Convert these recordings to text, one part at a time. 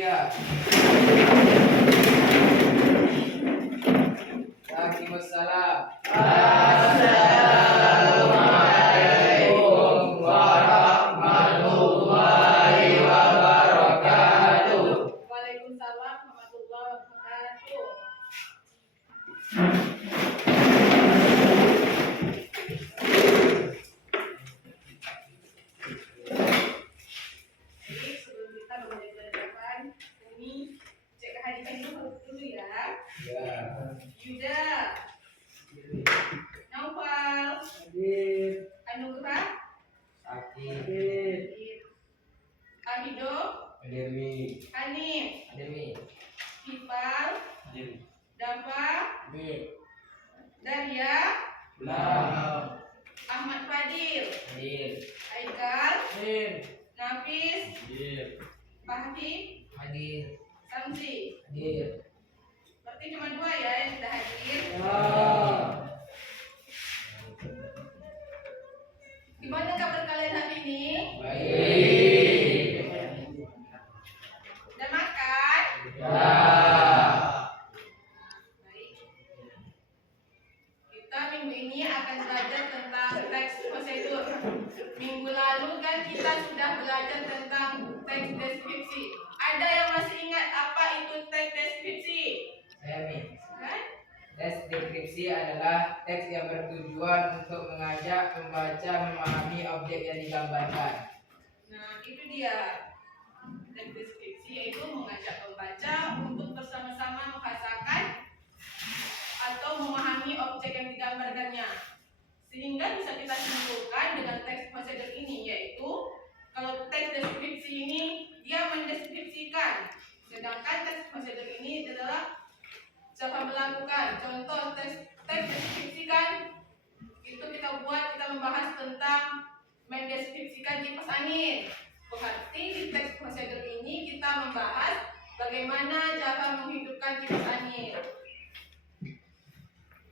Iya. Waalaikumsalam. Assalamualaikum warahmatullahi wabarakatuh. Waalaikumsalam warahmatullahi wabarakatuh. Jadi sebelum kita memulai pelajaran ini cek kehadiran dulu ya. Ya. Yuda, Naufal, Hadir. Anugrah, Hadir. Abido, Hadir Mi. Hanif, Hadir Mi. Hifal, Hadir. Dafa, Hadir. Daria, Belum. Ahmad Fadil, Hadir. Haikal, Hadir. Nafis, Hadir. Fahmi, Hadir. Samsi. Hadir. Berarti cuma dua ya yang sudah hadir. Gimana kabar kalian hari ini? Baik. Udah makan? Ya. Baik. Kita minggu ini akan belajar tentang teks prosedur. Minggu lalu kan kita sudah belajar tentang teks deskripsi. Ada yang masih ingat apa itu teks deskripsi? Saya Mi. Kan? Teks deskripsi adalah teks yang bertujuan untuk mengajak pembaca memahami objek yang digambarkan. Nah, itu dia. Teks deskripsi yaitu mengajak pembaca untuk bersama-sama merasakan atau memahami objek yang digambarkannya. Sehingga bisa kita simpulkan dengan teks prosedur ini, yaitu kalau teks deskripsi ini dia mendeskripsikan, sedangkan teks prosedur ini adalah cara melakukan. Contoh teks deskripsikan itu kita membahas tentang mendeskripsikan kipas angin. Berarti di teks prosedur ini kita membahas bagaimana cara menghidupkan kipas angin.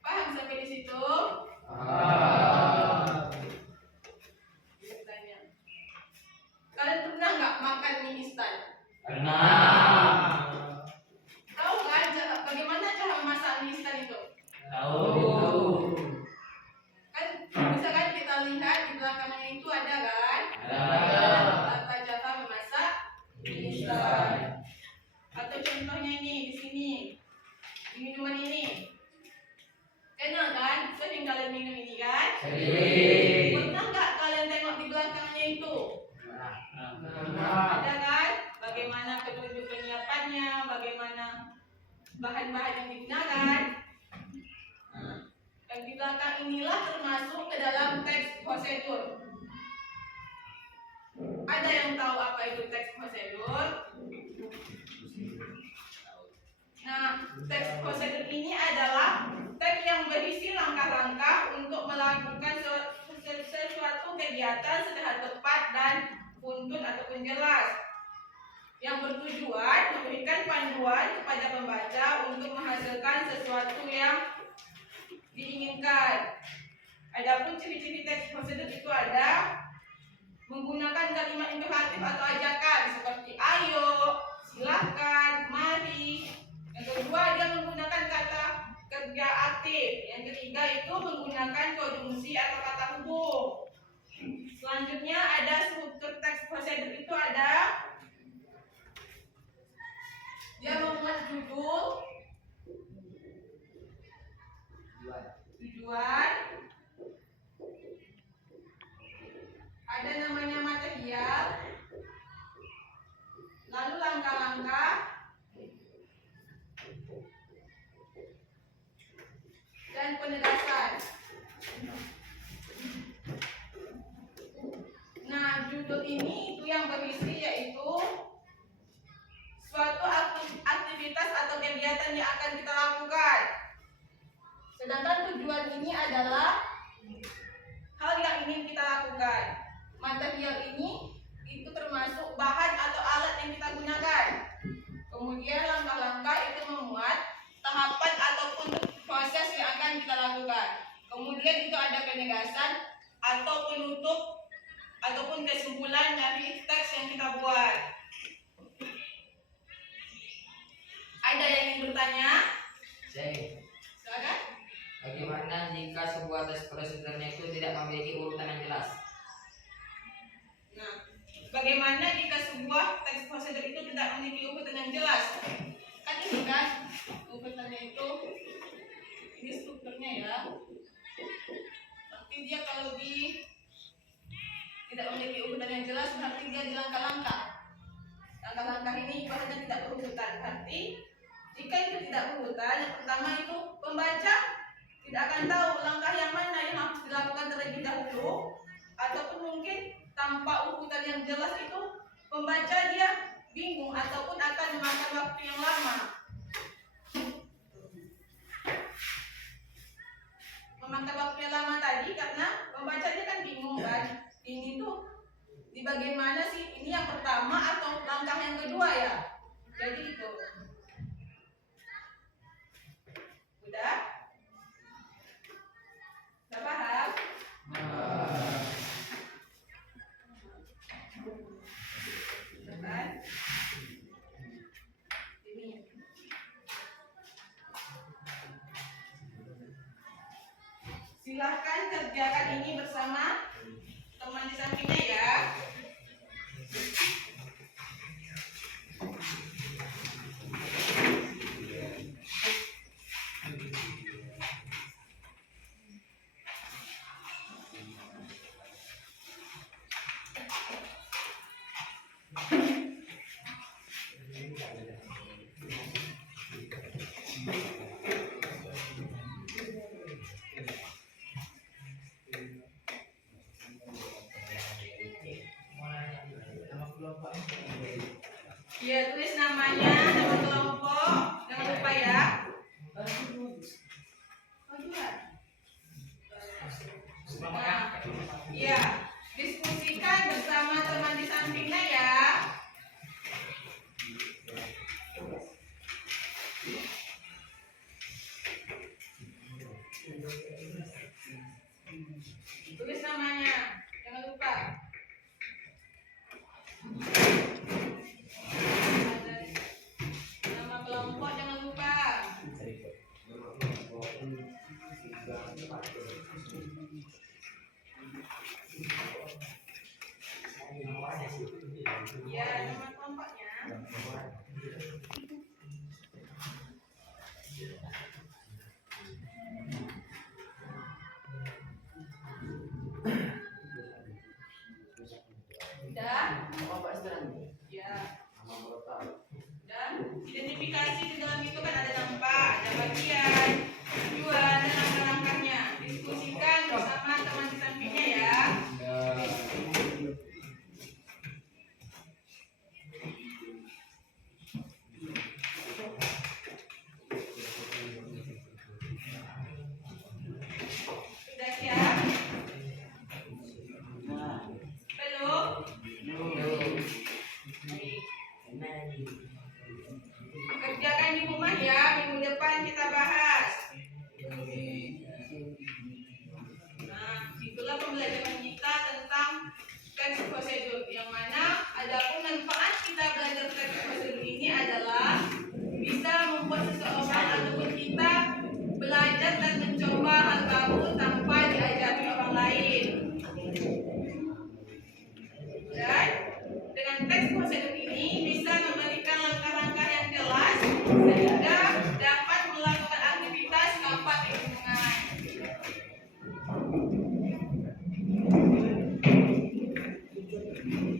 Paham sampai di situ? Tanya. Kalian pernah nggak makan mie instan? Tahu kan bagaimana cara memasak mie instan itu? Kan bisa kan kita lihat di belakangnya itu ada kan? Tata cara memasak mie instan. Atau contohnya ini di sini, di minuman ini. Kenal kan? Sering kalian minum ini kan? Pernah nggak kalian tengok di belakangnya itu? Ada kan? Bagaimana petunjuk penyiapannya, bagaimana bahan-bahan yang digunakan. Nah, yang di belakang inilah termasuk ke dalam teks prosedur. Ada yang tahu apa itu teks prosedur? Nah, teks prosedur ini adalah teks yang berisi langkah-langkah untuk melakukan sesuatu kegiatan secara tepat dan runtun ataupun jelas, yang bertujuan memberikan panduan kepada pembaca untuk menghasilkan sesuatu yang diinginkan. Adapun ciri-ciri teks prosedur itu ada menggunakan kalimat imperatif atau ajakan seperti ayo, silahkan, mari. Yang kedua, dia menggunakan kata kerja aktif. Yang ketiga itu menggunakan konjungsi atau kata hubung. Selanjutnya ada struktur teks prosedur itu ada dia memuat judul, tujuan, ada namanya material, lalu langkah-langkah, dan penegasan. Nah, judul ini itu yang berisi yaitu suatu aktivitas atau kegiatan yang akan kita lakukan. Sedangkan tujuan ini adalah hal yang ingin kita lakukan. Material ini itu termasuk bahan atau alat yang kita gunakan. Kemudian langkah-langkah itu memuat tahapan ataupun proses yang akan kita lakukan. Kemudian itu ada penegasan atau penutup ataupun kesimpulan dari teks yang kita buat. yang ingin bertanya? Saya. Silakan. Bagaimana jika sebuah tes prosedurnya itu tidak memiliki urutan yang jelas? Nah, bagaimana jika sebuah teks prosedur itu tidak memiliki urutan yang jelas? Kan ini kan urutannya itu, ini strukturnya ya. Berarti dia kalau tidak memiliki urutan yang jelas, berarti dia di langkah-langkah. Langkah-langkah ini ibaratnya tidak berurutan. Berarti jika itu tidak berurutan, yang pertama itu pembaca tidak akan tahu langkah yang mana yang harus dilakukan terlebih dahulu, ataupun mungkin tanpa urutan yang jelas itu pembaca dia bingung ataupun akan memakan waktu yang lama. Memakan waktu yang lama tadi karena pembacanya kan bingung kan, ini tuh di bagaimana sih, ini yang pertama atau langkah yang kedua ya. Jadi itu udah paham? Silahkan kerjakan ini bersama teman di sampingnya ya. Ya, tulis namanya, nama kelompok, jangan lupa ya. Nah, ya, diskusikan bersama teman di sampingnya ya. Tulis namanya, jangan lupa. Nama kelompok jangan lupa. Ya, nama kelompoknya. Ya. Dan identifikasi di dalam itu kan ada nampak, ada bagian, tujuan, dan langkah-langkahnya. Diskusikan bersama teman di sampingnya ya. Sudah siap? Belum? Kerjakan di rumah ya, minggu depan kita bahas. Nah, itulah pembelajaran kita tentang teks prosedur, yang mana adapun manfaat kita belajar teks prosedur ini adalah bisa membuat seseorang ataupun kita belajar dan mencoba hal baru tanpa diajari orang lain. Dan dengan teks prosedur ini bisa memberikan langkah-langkah yang jelas sehingga dapat melakukan aktivitas tanpa kebingungan.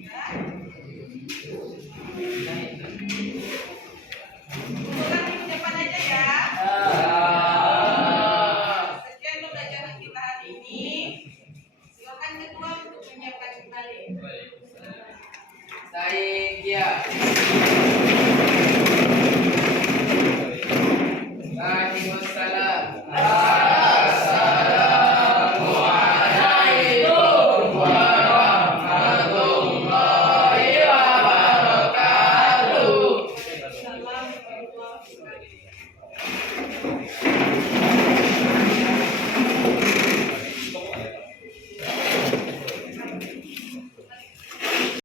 Ya. Kumpulkan minggu depan aja ya. Sekian pembelajaran kita hari ini. Silakan ketua untuk menyiapkan kembali. Saya Waalaikumsalam. Assalamualaikum warahmatullahi wabarakatuh. Salam warahmatullahi wabarakatuh.